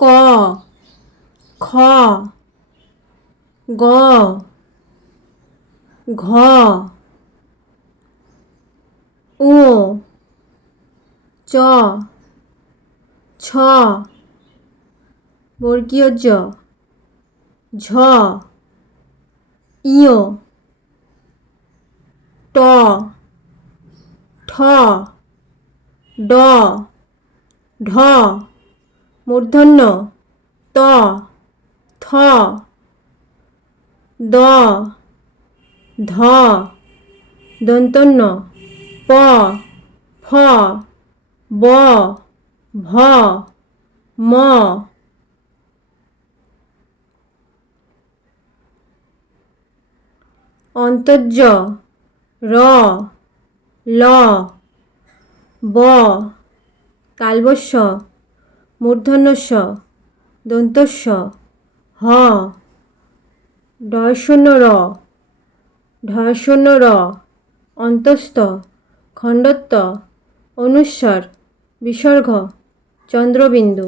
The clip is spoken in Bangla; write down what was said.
ক, খ, গ, ঘ, ঙ, চ, ছ, বর্গীয় জ, ঝ, ঞ, ট, ঠ, ড, ঢ, মূর্ধন্য ত, থ, দ, ধ, দন্তন্য প, ফ, ব, ভ, ম, অন্তর্জ র, ল, ব, তালবস্য মূর্ধন্যস্য দন্তস্য হ, ঢয়শূন্য র, ঢয়শূন্য র, অন্তস্থ খণ্ডত্ব অনুস্বার বিসর্গ চন্দ্রবিন্দু।